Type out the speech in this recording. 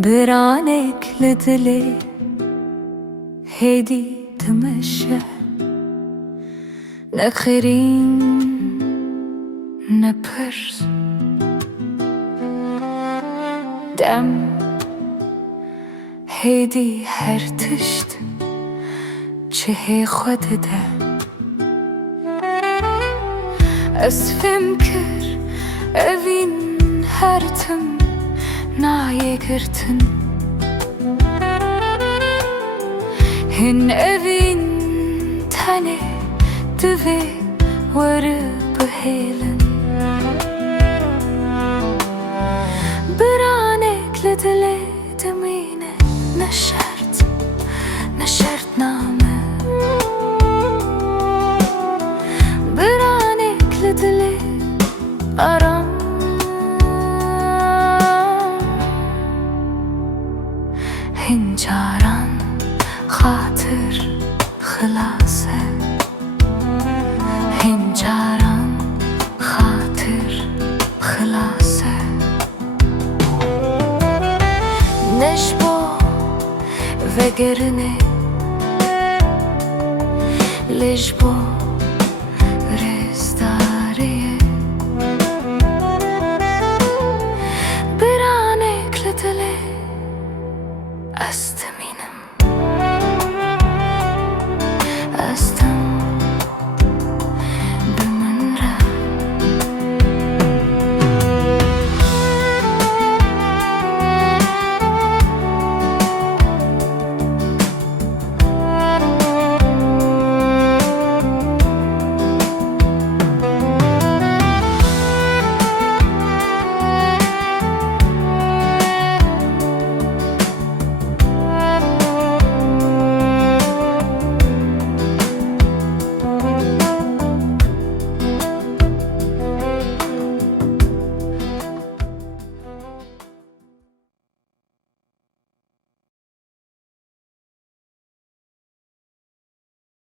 برانك لدلي هيدي تمشى نخرين نبرز دم هيدي هرتشت چه خود ده اسفم کر اوین هرتم نایه گرتن هن اوین تنه دوی ور بهیلن برانک لدله دمینه نشرت نامه برانک لدله آرام هنجاران خاطر خلاصه هنجاران خاطر خلاصه نشبو وگرنه لجبو